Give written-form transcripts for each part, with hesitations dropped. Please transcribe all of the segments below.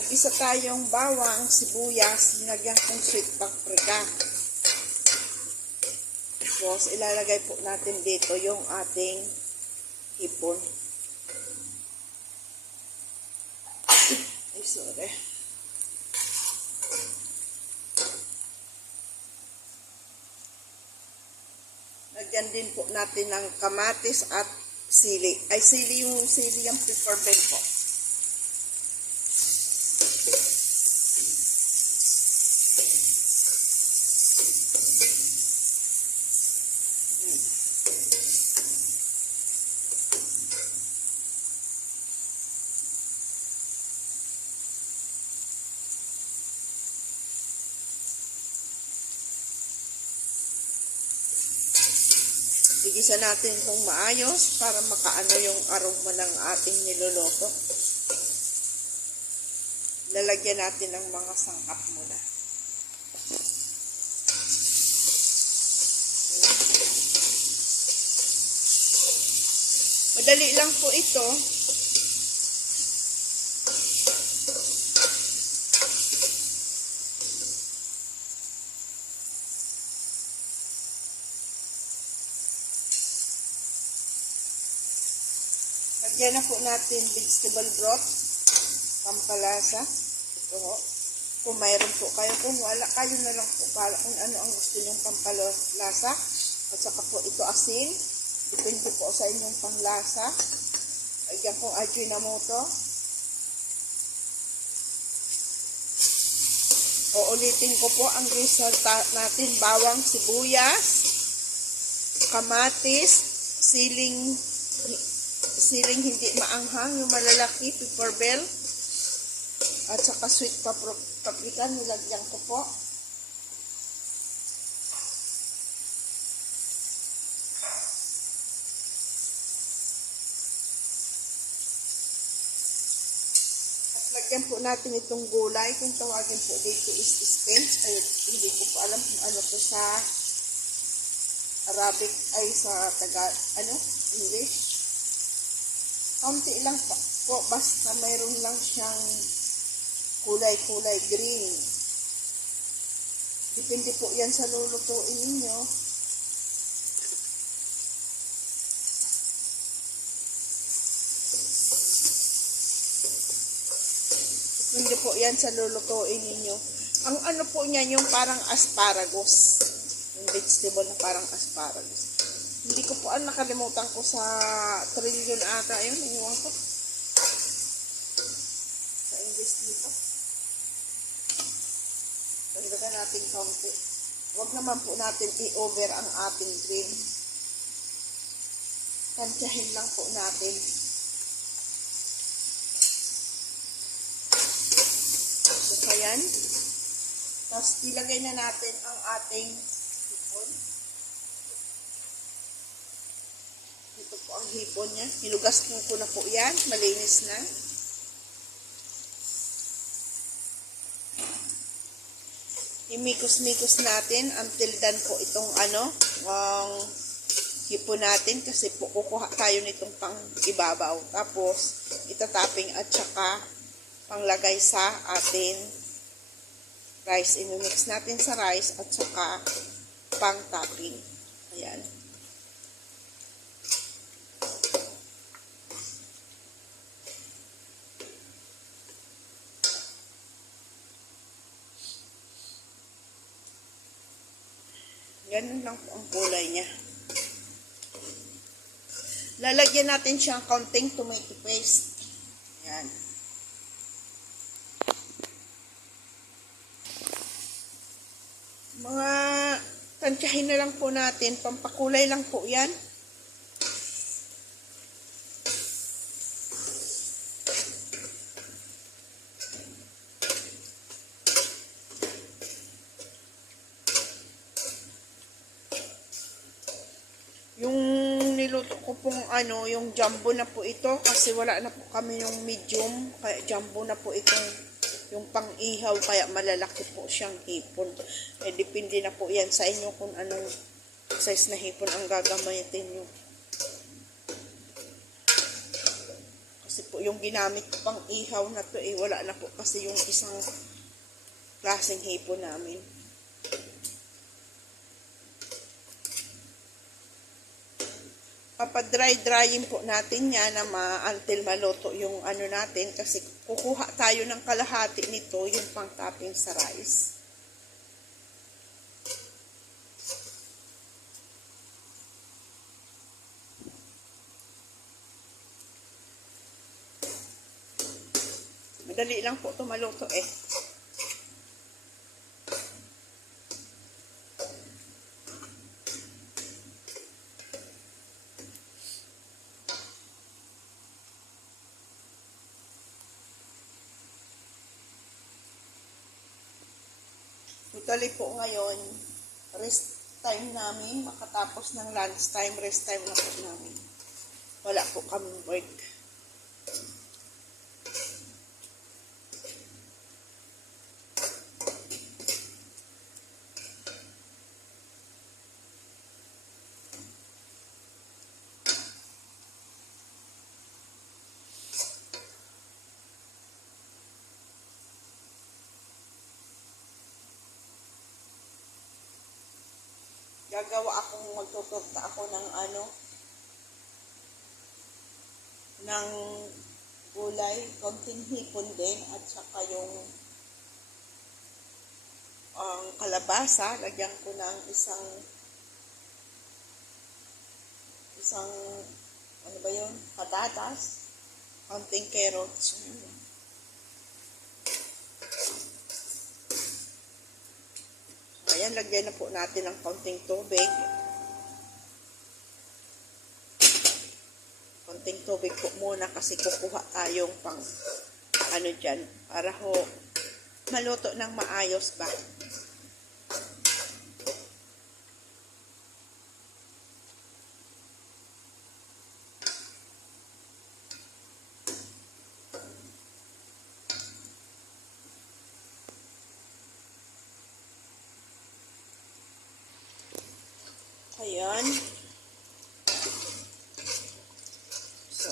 Nag-isa tayong bawang, sibuyas, nilagyan kong sweet paprika. Tapos, ilalagay po natin dito yung ating hipon. Ay, sorry. Lagyan din po natin ng kamatis at sili. Ay, sili yung pepper bell po. Igisa natin kung maayos para makaano yung aroma ng ating niluluto. Lalagyan natin ng mga sangkap muna. Madali lang po ito. Lagyan na po natin vegetable broth, pampalasa. Ito ho. Kung mayroon po kayo, kung wala, kayo na lang po para kung ano ang gusto nyong pampalasa. At saka po ito asin. Depende po sa inyong panglasa. Lagyan kong Ajinomoto. Uulitin ko po ang result natin. Bawang, sibuyas, kamatis, siling hindi maanghang, yung malalaki, pepper bell, at saka sweet paprika, nilagyan ko po. At lagyan po natin itong gulay, kung tawagin po dito is spinach. Ay, hindi ko po alam kung ano to sa Arabic, ay sa English. Kaunti lang po, basta mayroon lang siyang kulay-kulay green. Depende po yan sa lulutuin ninyo. Depende po yan sa lulutuin ninyo. Ang ano po niyan, yung parang asparagus. Yung vegetable na parang asparagus. Hindi ko po nakalimutan ko sa trillion ata yun. Iniwan ko. Sa English dito. Dagdagan natin kaunti. Huwag naman po natin i-over ang ating green. Tansyahin lang po natin. So, ayan. Tapos, ilagay na natin ang ating hipon. Ito po ang hipon niya. Hinugas ko na po yan. Malinis na. Imikos-mikos natin until done po itong ang hipon natin. Kasi po kukuha tayo nitong pang ibabaw. Tapos, itatapping at saka panglagay sa ating rice. Imimix natin sa rice at saka pang topping. Ayan. Ganun lang po ang kulay niya. Lalagyan natin siyang kaunting tomato paste. Yan. Mga tansyahin na lang po natin. Pampakulay lang po yan. Yung niluto ko pong yung jumbo na po ito kasi wala na po kami yung medium, kaya jumbo na po itong yung pang-ihaw, kaya malalaki po siyang hipon. Eh, depende na po yan sa inyo kung anong size na hipon ang gagamitin nyo. Kasi Kasi po yung ginamit ko pang ihaw na to wala na po kasi yung isang klaseng hipon namin. Papadry-drying po natin yan na until maluto yung ano natin kasi kukuha tayo ng kalahati nito yung pang topping sa rice. Madali lang po ito maluto Totally po ngayon, rest time namin, makatapos ng lunch time, rest time na po namin. Wala po kaming work. Magtuturta ako ng ng gulay, konting hipon din, at saka yung kalabasa, lagyan ko ng isang ano ba yun, patatas, konting carrots. Ayan, lagyan na po natin ng konting tubig. Konting tubig po muna kasi kukuha tayong pang dyan, para ho maluto ng maayos ba. Ayan. So,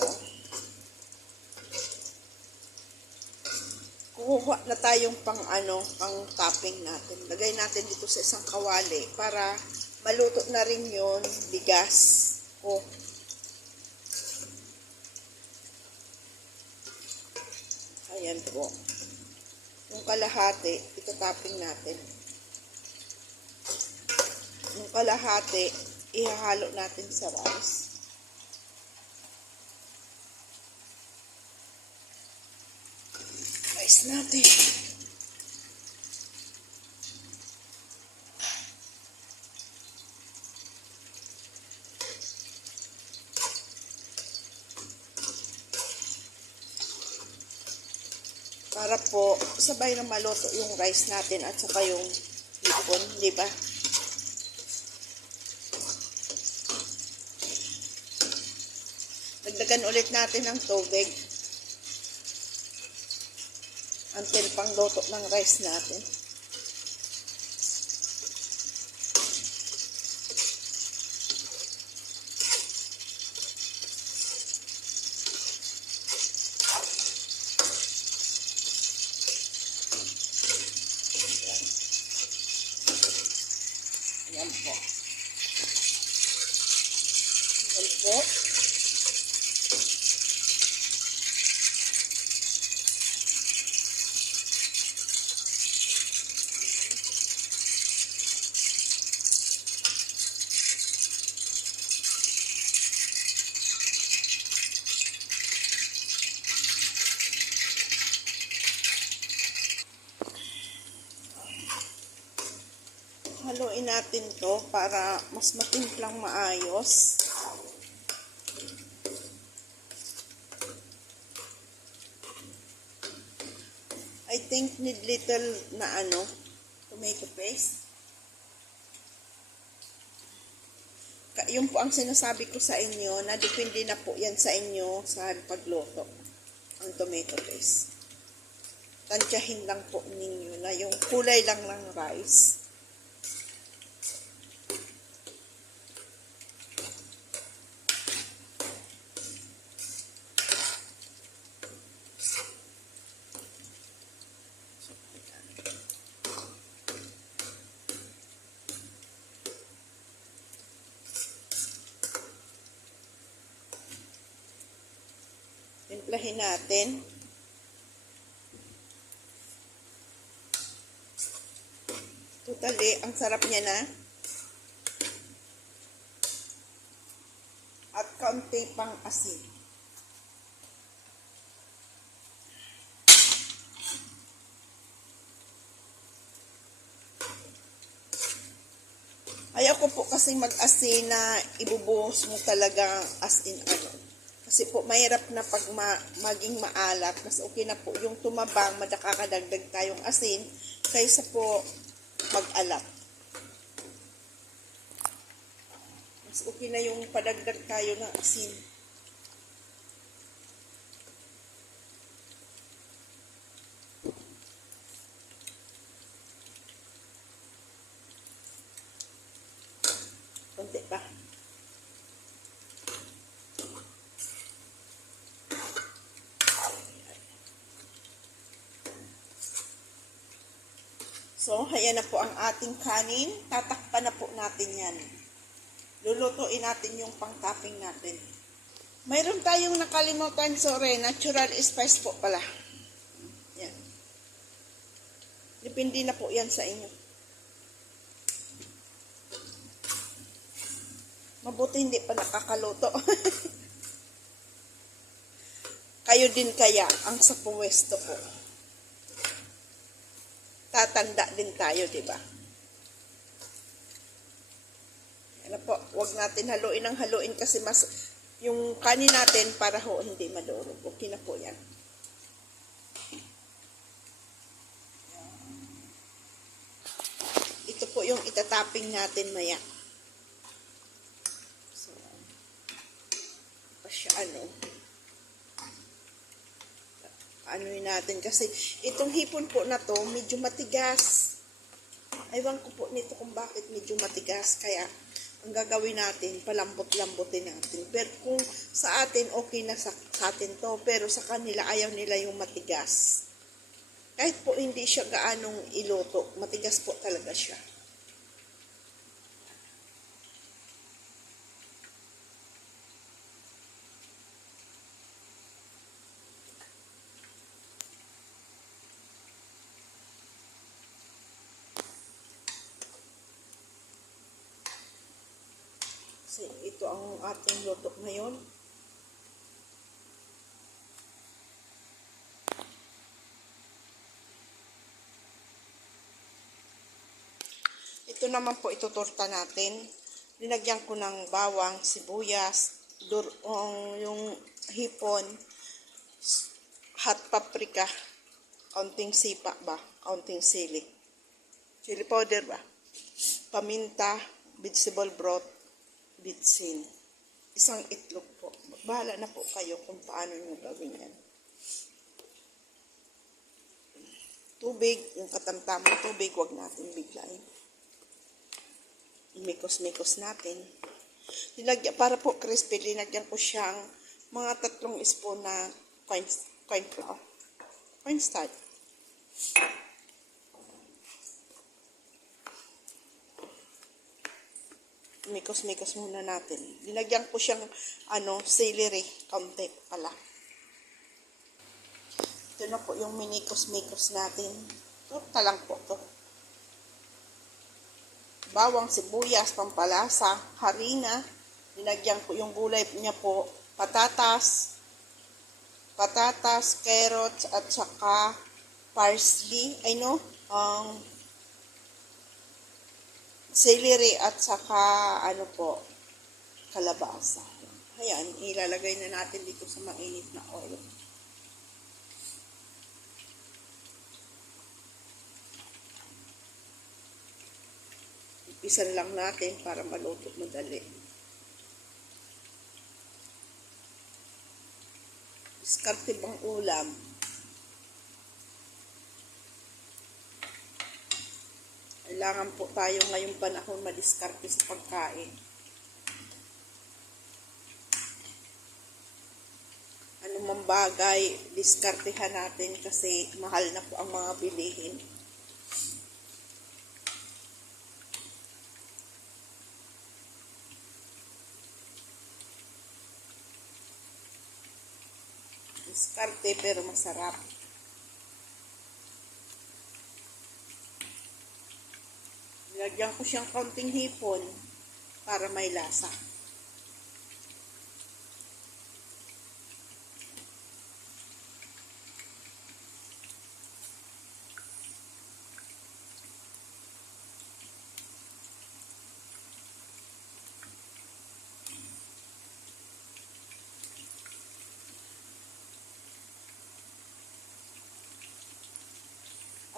kukuha na tayong pang topping natin. Lagay natin dito sa isang kawali para maluto na rin yon bigas. Ayan po. Yung kalahati, ito topping natin. Yung kalahati, ihahalo natin sa rice. Rice natin. Para po, sabay na maluto yung rice natin at saka yung hipon, di ba? Dagdagan ulit natin ng tubig until pangluto ng rice natin. Ayan po. Ayan po. Haluin natin to para mas matimplang maayos. I think need little na tomato paste. Yun po ang sinasabi ko sa inyo na depende na po yan sa inyo sa pagluto. Ang tomato paste. Tansyahin lang po ninyo na yung kulay lang ng rice. Timplahin natin. Totally, ang sarap niya na. At kaunti pang asin. Ayaw ko po kasi mag-asin na ibubuhos mo talaga as in ano. Kasi po mahirap na pag maging maalat. Mas okay na po yung tumabang, madakakadagdag tayong asin kaysa po mag-alat. Mas okay na yung padagdag tayo ng asin. Konti pa. So, ayan na po ang ating kanin. Tatakpan na po natin yan. Lulutuin natin yung pang-topping natin. Mayroon tayong nakalimutan, sorry, natural spice po pala. Yan. Depende na po yan sa inyo. Mabuti hindi pa nakakaluto. Kayo din kaya ang sa puwesto ko. Tatanda din tayo, di ba? Ano po, wag natin haluin ng haluin kasi mas yung kanin natin para ho hindi madurog. Okay na po yan. Ito po yung itatapping natin maya. So, pa siya ano'y natin kasi itong hipon po na to medyo matigas. Aywan ko po nito kung bakit medyo matigas, kaya ang gagawin natin palambot-lambotin natin. Pero kung sa atin okay na sa atin to, pero sa kanila ayaw nila yung matigas. Kahit po hindi siya gaanong iluto, matigas po talaga siya. Kasi ito ang ating luto ngayon. Ito naman po itutorta natin. Linagyan ko ng bawang, sibuyas, yung hipon, hot paprika, kaunting sipa ba, kaunting sili. Chili powder ba? Paminta, vegetable broth, bitsin. Isang itlog po. Bahala na po kayo kung paano nyo gawin yan. Tubig, yung katamtamang tubig, wag natin biglayin. Mikos-mikos natin. Para po crispy, linagyan ko siyang mga 3 spoon na corn flour. Cornstarch. Mikos-mikos muna natin. Linagyan ko siyang celery, kaunti pala. Ito na po yung minikos-mikos natin. Ito lang po to. Bawang, sibuyas, pampalasa, harina. Linagyan ko yung gulay niya po. Patatas, carrots, at saka parsley. Celery at saka kalabasa. Ayan, ilalagay na natin dito sa mainit na oil. Ipisan lang natin para maluto madali. Diskarte bang ulam? Kailangan po tayo ngayong panahon madiskarte sa pagkain. Anumang bagay, diskartehan natin kasi mahal na po ang mga bilihin. Diskarte pero masarap. Nilagyan ko siyang kaunting hipon para may lasa.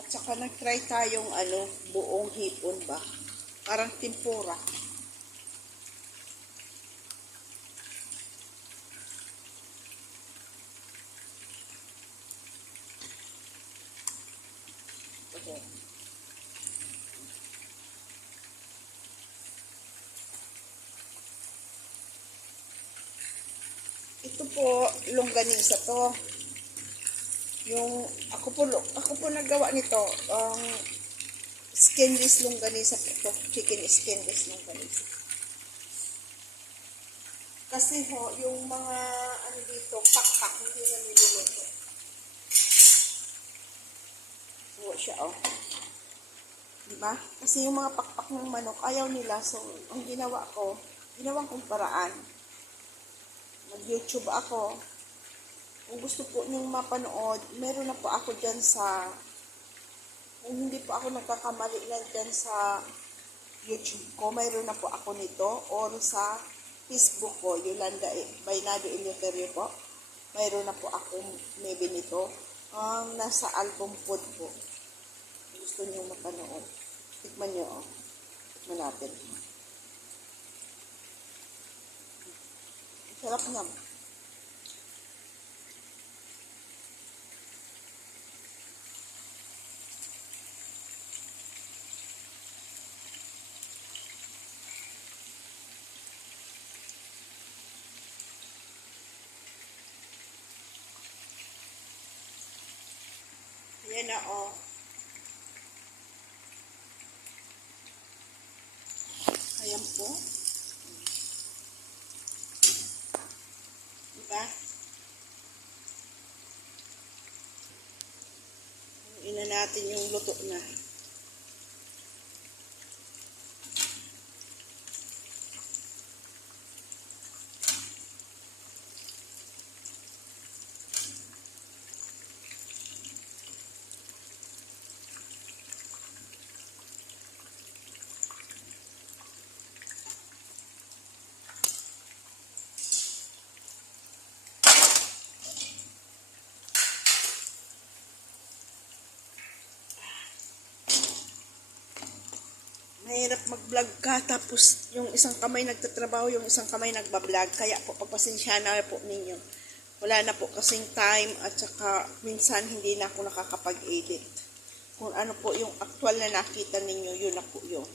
At saka nag-try tayong buong hipon ba? Parang tempura. Okay. Ito po, longganisa to. Yung ako po nagawa nito, skinless longganisa po to, chicken skinless longganisa. Kasi yung mga dito, pakpak, hindi na niluluto. So, siya diba? Kasi yung mga pakpak ng manok, ayaw nila. So, ang ginawang kong paraan. Nag-YouTube ako. Kung gusto po niyong mapanood, meron na po ako dyan kung hindi po ako nagkakamali na dyan sa YouTube ko, mayroon na po ako nito, or sa Facebook ko, Yolanda Bainado Eleuterio po, mayroon na po ako maybe nito, nasa album food po. Gusto niyong mapanood, tikman niyo, tikman natin. Sarap niya. Yan na Ayan po. Diba? Ina natin yung luto na. Mahirap mag-vlog ka tapos yung isang kamay nagtatrabaho, yung isang kamay nagbablog. Kaya po pagpasensya na po ninyo. Wala na po kasing time at saka minsan hindi na ako nakakapag-edit. Kung ano po yung actual na nakita ninyo, yun na po yun.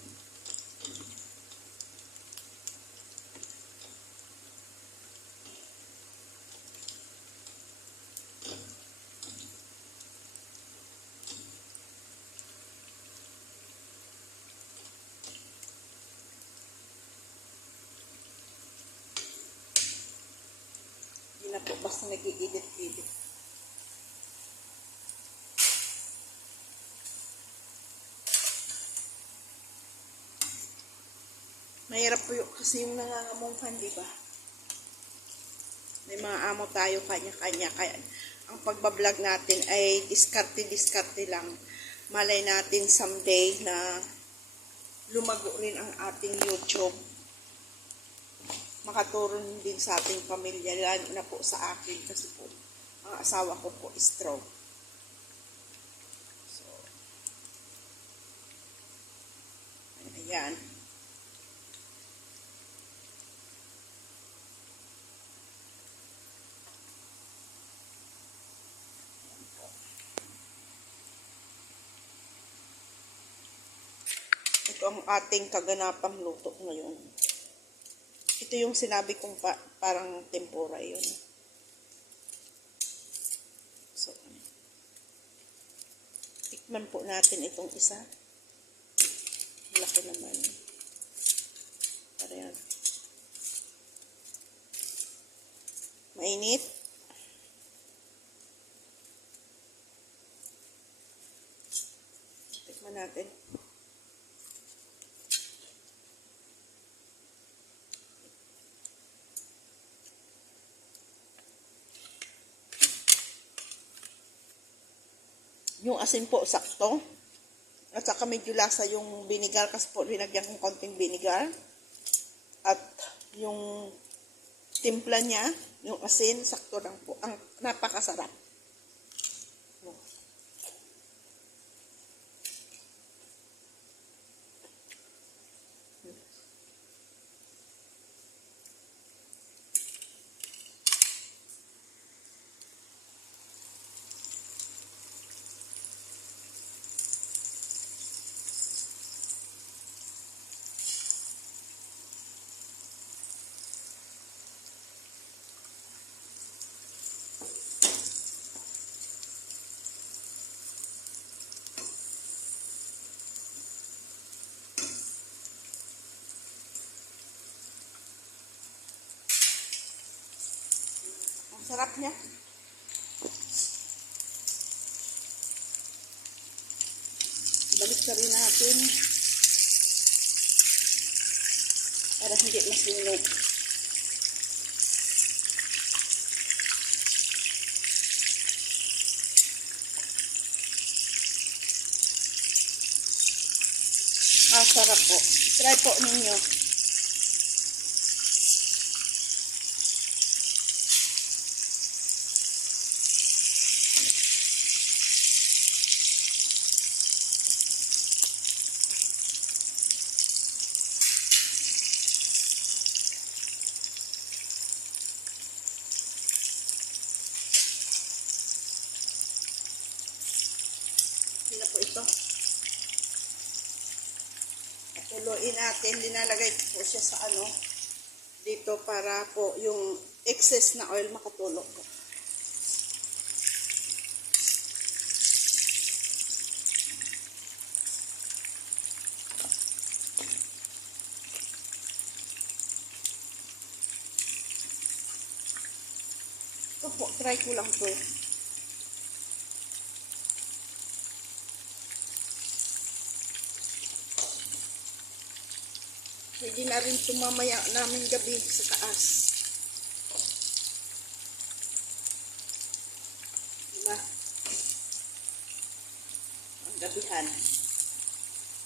Na po, basta nag-i-edit-edit. Mahirap po yung, kasi yung nangangamungkan, di ba? May mga amo tayo, kanya-kanya. Kaya ang pagbablog natin ay diskarte-diskarte lang. Malay natin someday na lumago rin ang ating YouTube. Makatulong din sa ating pamilya, lalo na po sa akin kasi po, ang asawa ko po is stroke. So, ayan. Ito ang ating kaganapang luto ngayon. Ito yung sinabi kong parang tempura yun. So, tikman po natin itong isa. Laki naman. Parang mainit. natin. Yung asin po, sakto. At saka medyo lasa yung vinegar kasi po binagyan kong konting vinegar. At yung timpla niya, yung asin, sakto lang po. Ang napakasarap. Ang sarap niya. Balik ka rin natin para hindi masunog. Sarap po. Try po ninyo. Hindi na po ito. Tuloyin natin, dinalagay po siya sa dito para po yung excess na oil makatulog po. Ito po, try ko lang po. Pwede na rin tumamaya namin gabi sa taas. Diba? Ang gabihan.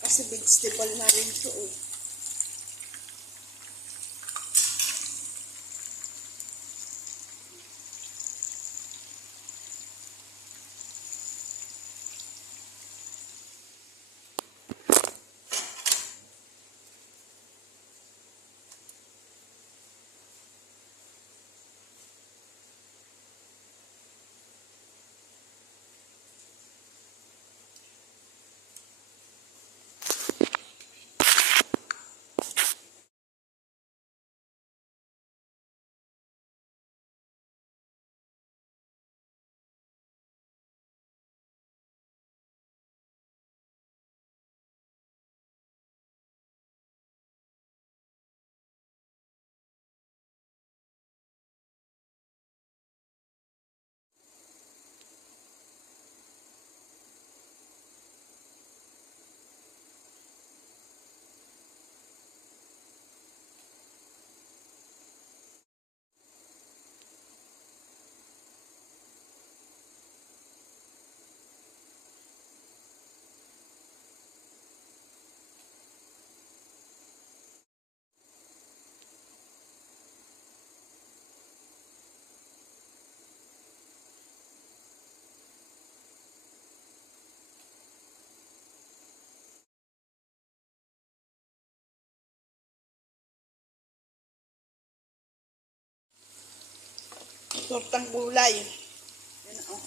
Kasi vegetable na rin ito eh. Tortang gulay. Yan o.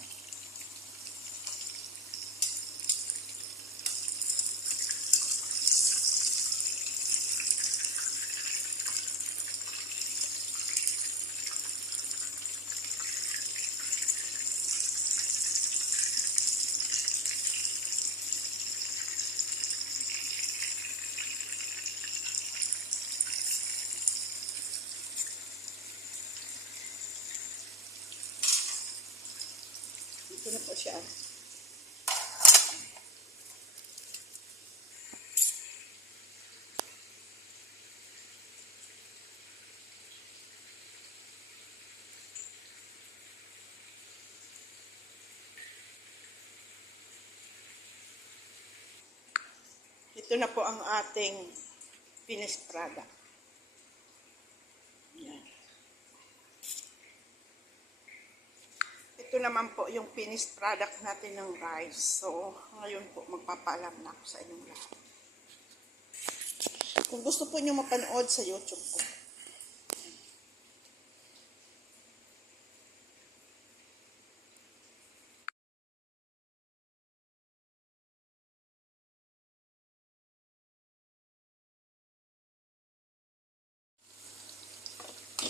Ito na po siya. Ito na po ang ating finished product. Yan. Ito naman po yung finished product natin ng rice. So, ngayon po magpapaalam na ako sa inyong lahat. Kung gusto po nyo mapanood sa YouTube ko,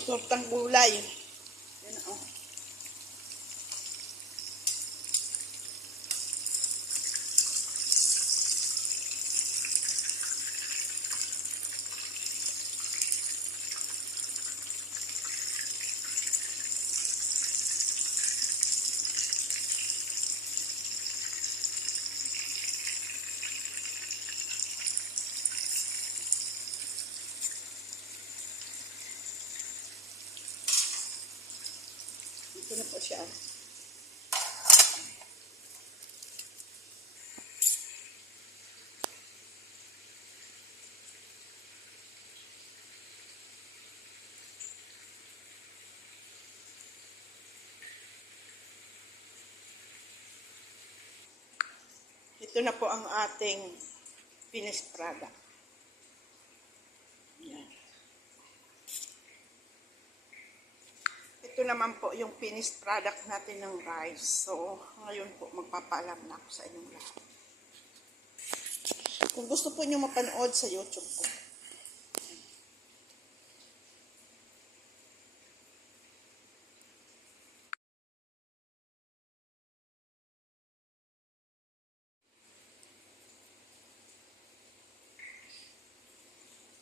tortang gulay. Yan o. Ito na po siya. Ito na po ang ating finished product. Yan. Ito naman po yung finished product natin ng rice. So, ngayon po magpapaalam na ako sa inyong lahat. Kung gusto po nyo mapanood sa YouTube ko,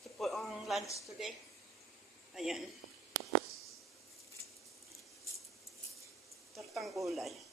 ito po ang lunch today. Ayan. Tortang gulay.